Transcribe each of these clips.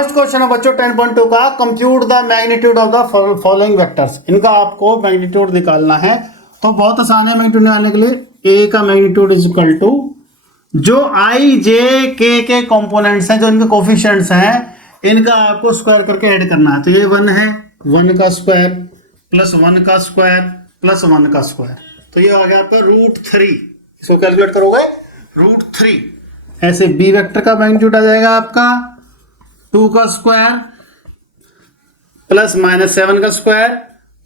First question है बच्चों 10.2 का, compute the magnitude of the following vectors. इनका आपको मैग्नीट्यूड निकालना है, तो बहुत आसान है मैग्नीट्यूड निकालने के लिए। ए का मैग्नीट्यूड इज इक्वल टू जो आई जे के कंपोनेंट्स हैं, जो इनके कोफिशिएंट्स हैं, इनका आपको स्क्वायर करके ऐड करना है। तो ये 1 है, 1 का स्क्वायर प्लस 1 का स्क्वायर प्लस 1 का स्क्वायर, तो ये हो गया आपका √3। इसको कैलकुलेट करोगे √3। ऐसे बी वेक्टर का मैग्नीट्यूड आ जाएगा आपका 2 का स्क्वायर प्लस -7 का स्क्वायर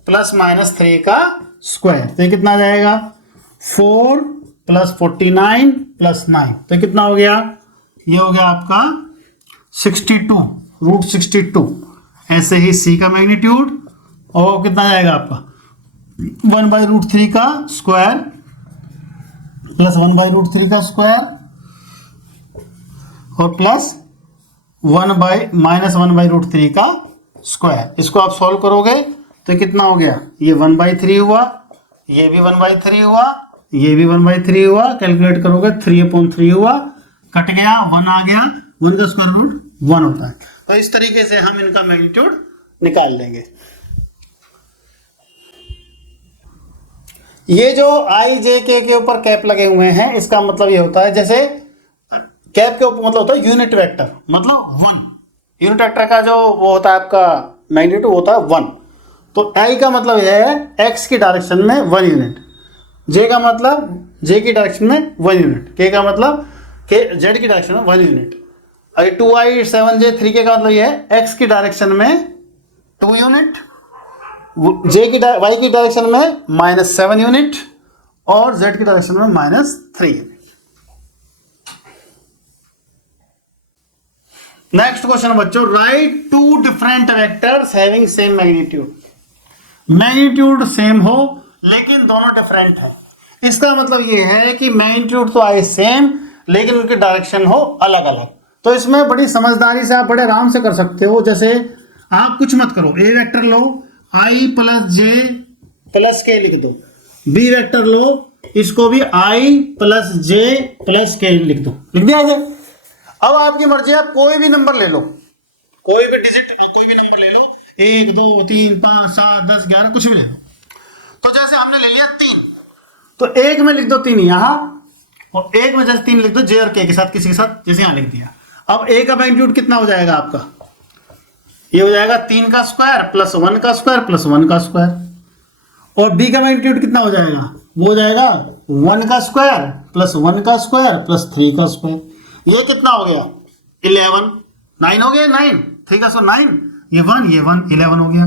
प्लस -3 का स्क्वायर, तो ये कितना आ जाएगा 4 प्लस 49 प्लस 9, तो कितना हो गया, ये हो गया आपका 62 √62। ऐसे ही सी का मैग्नीट्यूड और कितना आ जाएगा आपका 1/√3 का स्क्वायर प्लस 1/√3 का स्क्वायर और प्लस -1/√3 का स्क्वायर। इसको आप सॉल्व करोगे तो कितना हो गया, ये 1/3 हुआ, ये भी 1/3 हुआ, ये भी 1/3 हुआ। कैलकुलेट करोगे 3/3 हुआ, कट गया 1 आ गया, 1 का स्क्वायर रूट 1 होता है। तो इस तरीके से हम इनका मैग्नीट्यूड निकाल लेंगे। ये जो आई जे के ऊपर कैप लगे हुए हैं, इसका मतलब ये होता है, जैसे कैप के ऊपर मतलब होता है यूनिट वेक्टर, मतलब 1 यूनिट वेक्टर का जो वो होता है आपका मैग्नीट्यूड होता है 1। तो आई का मतलब यह है एक्स की डायरेक्शन में 1 यूनिट, जे का मतलब जे की डायरेक्शन में 1 यूनिट, के का मतलब के जेड की डायरेक्शन में 1 यूनिट। अगर 2i 7j 3k का मतलब यह है एक्स की डायरेक्शन में 2 यूनिट, जे की वाई की डायरेक्शन में -7 यूनिट और जेड की डायरेक्शन में -3 यूनिट। नेक्स्ट क्वेश्चन बच्चों, write 2 different vectors having same magnitude. Magnitude same हो लेकिन दोनों डिफरेंट है। इसका मतलब ये है कि मैग्नीट्यूड तो आए सेम लेकिन उनकी डायरेक्शन हो अलग अलग। तो इसमें बड़ी समझदारी से आप बड़े आराम से कर सकते हो। जैसे आप कुछ मत करो, ए vector low i + j + k लिख दो, बी वेक्टर लो इसको भी i + j + k लिख दो, लिख दिया है। अब आपकी मर्जी है, आप कोई भी नंबर ले लो, कोई भी डिजिट कोई भी नंबर ले लो, 1 2 3 5 7 10 11 कुछ भी ले लो। तो जैसे हमने ले लिया 3, तो एक में लिख दो 3 यहां और एक में जैसे 3 लिख दो जे और के साथ, किसी के साथ, जैसे यहां लिख दिया। अब ए का मैग्नीट्यूड कितना हो जाएगा आपका, ये हो जाएगा 3 का स्क्वायर प्लस 1 का स्क्वायर प्लस 1 का स्क्वायर। और बी का मैग्नीट्यूड कितना हो जाएगा, वो हो जाएगा 1 का स्क्वायर प्लस 1 का स्क्वायर प्लस 3 का स्क्वायर। ये कितना हो गया 11, 9 हो गया, 9 3 का स्क्वायर 9, ये 1 11 हो गया।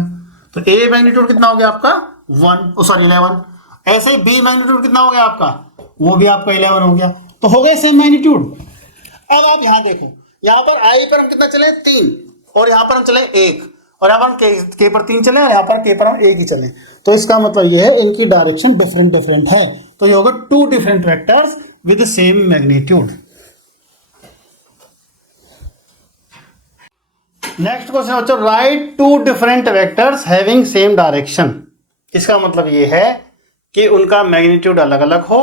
तो ए मैग्नीट्यूड कितना हो गया आपका 11। ऐसे ही बी मैग्नीट्यूड कितना हो गया आपका, वो भी आपका 11 हो गया। तो हो गए सेम मैग्नीट्यूड। अब आप यहां देखो, यहां पर आई पर हम कितना चले 3 और यहां पर हम चले 1 और यहां पर हम के पर 3 चले और यहां पर के पर हम 1 ही चले। तो इसका मतलब यह है इनकी डायरेक्शन डिफरेंट है। तो ये होगा 2 different vectors with same magnitude. Next question बच्चों, write 2 different vectors having same direction. इसका मतलब ये है कि उनका मैग्नीट्यूड अलग अलग हो,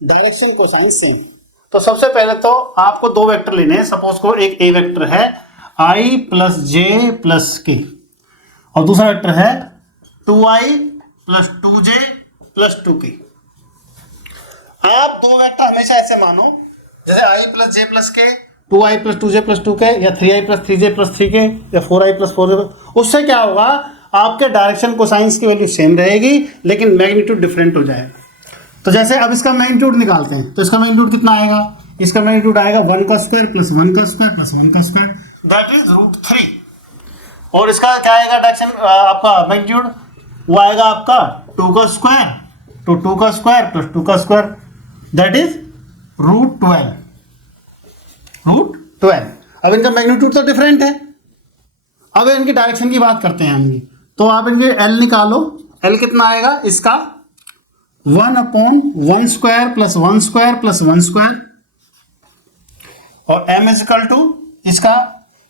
डायरेक्शन कोसाइन सेम। तो सबसे पहले तो आपको 2 वेक्टर लेने हैं। सपोज को एक ए वेक्टर है i + j + k और दूसरा वेक्टर है 2i + 2j + 2k। आप 2 वेक्टर हमेशा ऐसे मानो, जैसे i + j + k, 2i + 2j + 2k या 3i + 3j + 3k या 4i + 4j। उससे क्या होगा, आपके डायरेक्शन कोसाइंस की वैल्यू सेम रहेगी लेकिन मैग्नीट्यूड डिफरेंट हो जाएगा। तो जैसे अब इसका मैग्नीट्यूड निकालते हैं, तो इसका मैग्नीट्यूड कितना आएगा, इसका मैग्नीट्यूड आएगा 1 का स्क्वायर प्लस 1 का स्क्वायर प्लस 1 का स्क्वायर, दैट इज √3। और इसका क्या आएगा डायरेक्शन आपका मैग्नीट्यूड, वो आएगा आपका 2 का स्क्वायर, तो 2 का स्क्वायर प्लस 2 का स्क्वायर, दैट इज √12। अब इनका मैग्नीट्यूड तो डिफरेंट है। अब इनकी डायरेक्शन की बात करते हैं हम। तो आप इनके एल निकालो, एल कितना आएगा इसका 1/1 square plus 1 square plus 1 square और m = इसका,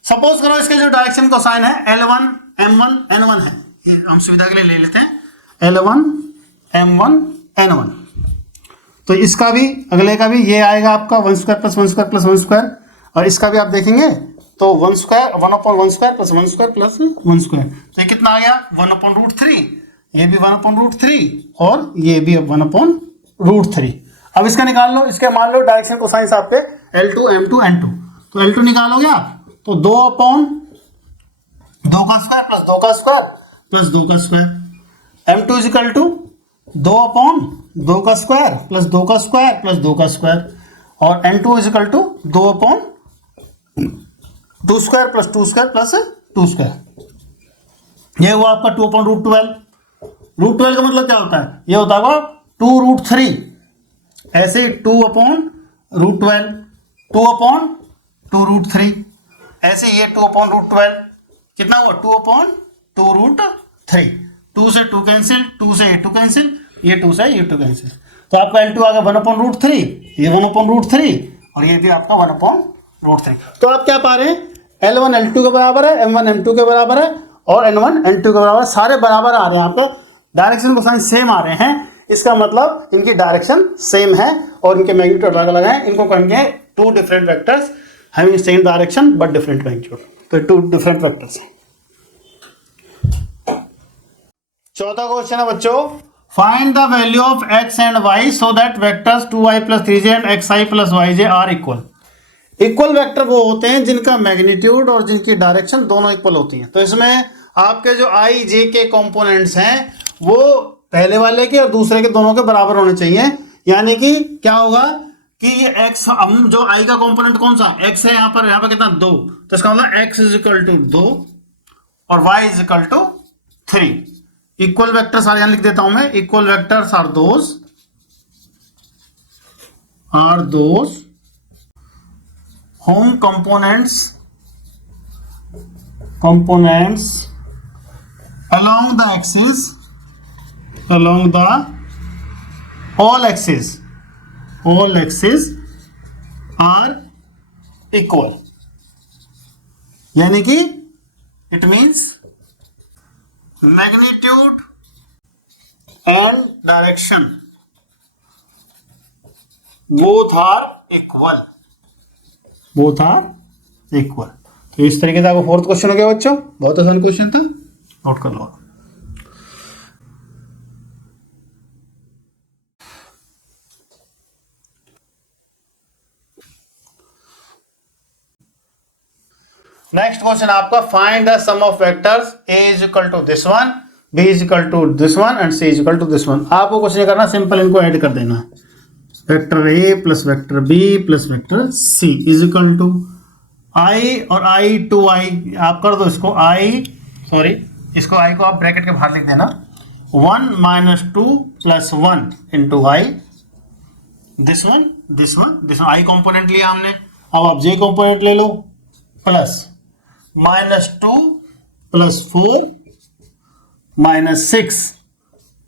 सपोज करो इसके जो डायरेक्शन कोसाइन है L1 M1 N1 है, ये हम सुविधा के लिए ले लेते हैं L1 M1 N1। तो इसका भी अगले का भी ये आएगा आपका 1 square plus 1 square plus 1 square और इसका भी आप देखेंगे तो 1/1 प्लस 1 स्क्वायर प्लस 1 स्क्वायर, तो ये कितना आ गया 1/√3, ये भी 1/√3 और ये भी 1/√3। अब इसका निकाल लो, इसके मान लो डायरेक्शन कोसाइंस आपके L2 M2 N2, तो L2 निकालोगे आप तो 2/2 का स्क्वायर प्लस 2 का स्क्वायर प्लस 2 का स्क्वायर, M2 इजिकल टू 2/2 का स्क्वायर प्लस 2 का स्क्वायर प्लस 2 का स्क्वायर, और N2 is equal to 2/2 square plus 2 square plus 2 square. ये हुआ आपका 2/√12। √12 का मतलब क्या होता है, ये होता है 2√3, ऐसे 2/√12, 2/2√3, ऐसे ये 2/√12 कितना हुआ 2/2√3, 2 से 2 कैंसिल, 2 से ये 2 कैंसिल, ये 2 से ये 2 कैंसिल, तो आपका L2 आ गया 1/√3, ये 1/√3 और ये भी आपका 1/√3। तो आप क्या पा रहे हैं, L1 L2 के बराबर है, M1 M2 के बराबर है और N1 N2 के बराबर, सारे बराबर आ रहे हैं, आपको डायरेक्शन कोसाइन सेम आ रहे हैं, इसका मतलब इनकी डायरेक्शन सेम है और इनके मैग्नीट्यूड अलग अलग हैं। इनको कहेंगे two different vectors having same direction but different magnitude, तो टू डिफरेंट वेक्टर्स हैं। चौथा क्वेश्चन है बच्चों, find the value of x and y so that vectors 2y + 3j and xi + yj are equal. Equal vector वो होते हैं जिनका magnitude और जिनकी डायरेक्शन दोनों इक्वल होती हैं। तो इसमें आपके जो i j के कंपोनेंट्स हैं वो पहले वाले के और दूसरे के दोनों के बराबर होने चाहिए, यानी कि क्या होगा कि ये x, हम जो i का कंपोनेंट कौन सा x है, यहाँ पर कितना 2, तो इसका मतलब x = 2 और y = 3। इक्वल वेक्टर्स आर, यहां लिख देता हूं मैं, equal vectors are those whose components along the axis, along the all axes are equal, यानी कि it means magnitude and direction both are equal. तो इस तरीके से आपको फोर्थ क्वेश्चन हो गया बच्चों, बहुत आसान क्वेश्चन था, नोट कर लो। नेक्स्ट क्वेश्चन आपका, find the sum of vectors a = this one, b = this one and c = this one. आपको कुछ नहीं करना, सिंपल इनको ऐड कर देना, vector a plus vector b plus vector c = i और i to i, आप कर दो इसको इसको i को आप ब्रैकेट के बाहर लिख देना, 1 - 2 + 1 × i, this one i component लिया हमने, अब आप j कंपोनेंट ले लो, प्लस -2 + 4 - 6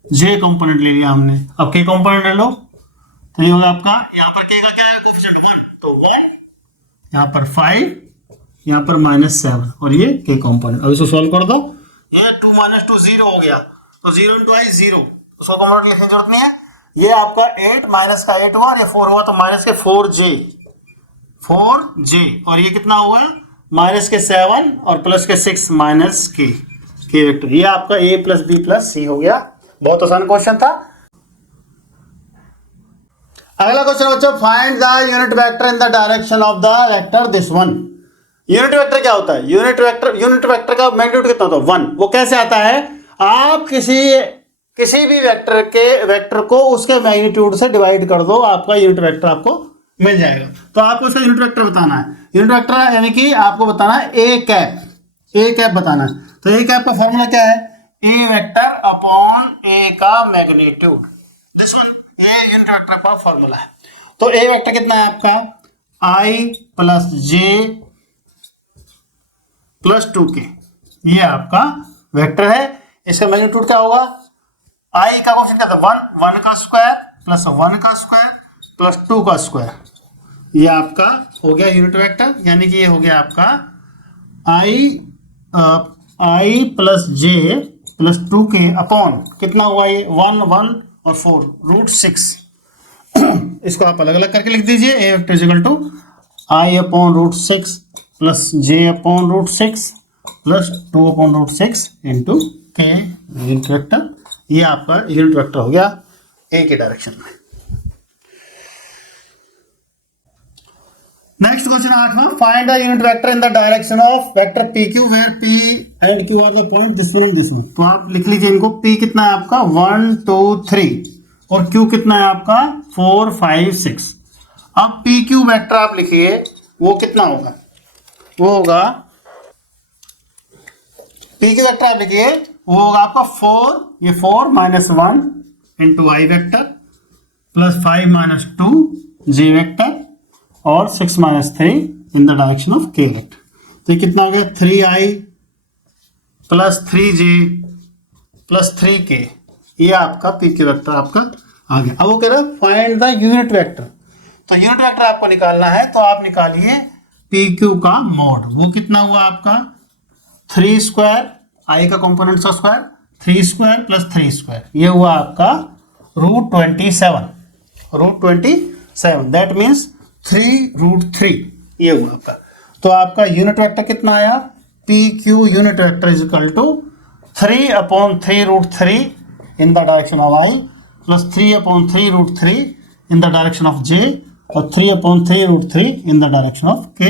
j कंपोनेंट ले लिया हमने, अब k कंपोनेंट ले लो, तो ये होगा आपका, यहाँ पर k का क्या है कोएफिशिएंट 1, तो 1, यहाँ पर 5, यहाँ पर -7 और ये k कंपोनेंट। अब इसको सॉल्व कर दो, ये 2 - 2 0 हो गया, तो 0 × i 0, उसको कंपोनेंट लिखने की जरूरत नहीं है। ये आपका 8 माइनस का 8 हुआ और ये 4 हुआ, तो माइनस के 4j और ये कितना हुआ माइनस के 7 और प्लस के 6 माइनस के वेक्टर। ये आपका a + b + c हो गया, बहुत आसान क्वेश्चन था। अगला क्वेश्चन बच्चों, find the unit vector in the direction of the vector this one. Unit vector क्या होता है, यूनिट वेक्टर का मैग्नीट्यूड कितना होता है 1। वो कैसे आता है, आप किसी भी वेक्टर को उसके मैग्नीट्यूड से डिवाइड कर दो, आपका यूनिट वेक्टर आपको मिल जाएगा। तो आपको इसका यूनिट वेक्टर बताना है, यूनिट वेक्टर यानी कि आपको बताना है a कैप बताना है। तो a कैप का फॉर्मूला क्या है, a वेक्टर अपॉन a का मैग्नीट्यूड, दिस वन, ये यूनिट वेक्टर का फॉर्मूला है। तो a वेक्टर कितना है आपका i + j + 2k, ये आपका वेक्टर है। इसका मैग्नीट्यूड क्या होगा, i का क्वेश्चन क्या था 1 का स्क्वायर प्लस 1 का स्क्वायर प्लस 2 का स्क्वायर, ये आपका हो गया यूनिट वेक्टर, यानी कि ये हो गया आपका i + j + 2k अपॉन कितना हुआ ये 1 1 और 4 √6। इसको आप अलग अलग करके लिख दीजिए, a vector = i/√6 plus j upon root 6 plus 2 upon root 6 into k unit vector. ये आपका यूनिट वेक्टर हो गया ए के डायरेक्शन में। नेक्स्ट क्वेश्चन 8वां, find the unit vector in the direction of vector P Q where P and Q are the point this one and this one. तो आप लिख लीजिए इनको, पी कितना है आपका 1 2 3 और क्यू कितना है आपका 4 5 6। अब पी क्यू वेक्टर आप लिखिए, वो कितना होगा, वो होगा पी क्यू वेक्टर आप लिखिए, वो होगा आपका 4, ये 4 माइनस 1 इंटू आई वेक्टर प्लस 5 माइनस 2 जे वेक्टर और 6 minus 3 in the direction of के वेक्टर। तो ये कितना हो गया 3i plus 3j plus 3k। ये आपका पी क्यू वेक्टर आपका आ गया। अब वो कह रहा है फाइंड द यूनिट वेक्टर। तो यूनिट वेक्टर आपको निकालना है, तो आप निकालिए पी क्यू का मोड। वो कितना हुआ आपका 3 स्क्वायर, आई का कॉम्पोनेंट का स्क्वायर 3 स्क्वायर प्लस 3 स्क्वायर, ये हुआ आपका रूट 27 दैट मीन्स 3√3 ये हुआ आपका। तो आपका यूनिट वेक्टर कितना आया, P Q unit vector is equal to 3/3√3 in the direction of I प्लस 3/3√3 in the direction of J और 3/3√3 इन द डायरेक्शन ऑफ के।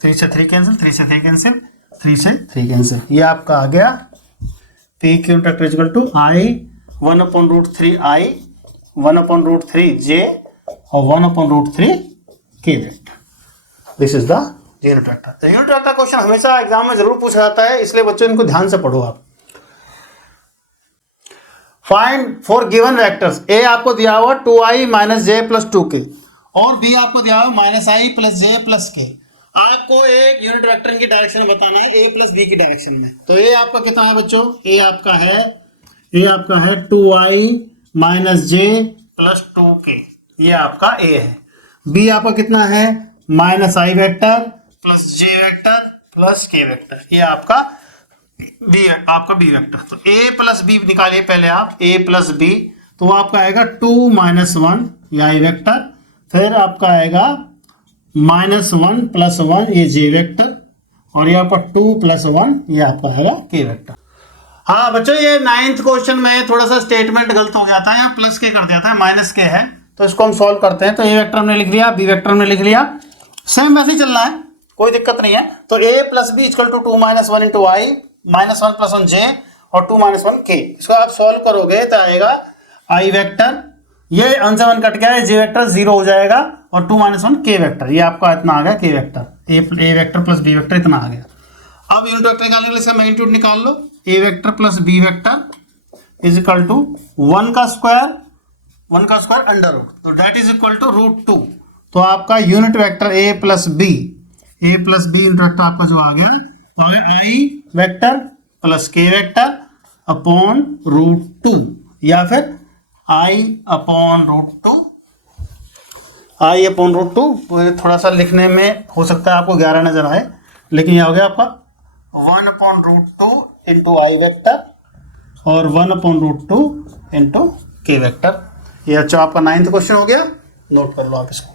3 से 3 कैंसिल, 3 से 3 कैंसिल, 3 से 3 कैंसिल। ये आपका आ गया P Q unit vector is equal to I 1/√3 I 1/√3 J और 1/√3 K vector. This is the unit vector. तो यूनिट वेक्टर क्वेश्चन हमेशा एग्जाम में जरूर पूछा जाता है, इसलिए बच्चों इनको ध्यान से पढ़ो आप। फाइंड फॉर गिवन वेक्टर्स, ए आपको दिया हुआ 2i माइनस जे प्लस 2k और बी आपको दिया हुआ -i plus J plus k। आपको एक यूनिट वेक्टर की डायरेक्शन बताना है ए प्लस बी की डायरेक्शन में। तो ए आपका कितना है बच्चों, ए आपका है 2i माइनस जे प्लस 2k, ये आपका ए है। बी आपका कितना है -i vector plus J vector plus K vector, ये आपका बी वेक्टर। तो ए प्लस बी निकालिए पहले आप, ए प्लस बी, तो आपका आएगा 2 - 1 ये आई वेक्टर, फिर आपका आएगा -1 प्लस 1 ये जे वेक्टर और ये आपका 2 + 1 ये आपका आएगा के वेक्टर। हाँ बच्चों, ये 9th क्वेश्चन में थोड़ा सा स्टेटमेंट गलत हो जाता है, यहाँ प्लस के कर दिया था, माइनस के है, तो इसको हम सॉल्व करते हैं। तो ए वेक्टर हमने लिख लिया, बी वेक्टर हमने लिख लिया, सेम वैसे ही चलना है, कोई दिक्कत नहीं है। तो a plus B equal to 2 - 1 into I -1 + 1 J और 2 - 1 के। इसको आप सॉल्व करोगे तो आएगा आई वेक्टर, ये आंसर 1 कट गया है, जे वेक्टर 0 हो जाएगा और 2 - 1 के वेक्टर, ये आपका इतना आ गया के वेक्टर, ए वेक्टर प्लस बी वेक्टर इतना आ गया। अब यूनिट वेक्टर निकालने के लिए इसका मैग्नीट्यूड निकाल लो, A vector plus B vector is equal to 1 का स्क्वायर अंडर रूट, तो दैट इज इक्वल टू √2। तो आपका unit vector A plus B unit vector आपका जो आ गया I vector plus K vector upon √2 या फिर आई अपॉन √2। थोड़ा सा लिखने में हो सकता है आपको 11 नजर आए, लेकिन यह हो गया आपका 1/√2 इंटू आई वेक्टर और 1/√2 इंटू के वेक्टर। ये अच्छा आपका 9th क्वेश्चन हो गया, नोट कर लो आप इसको।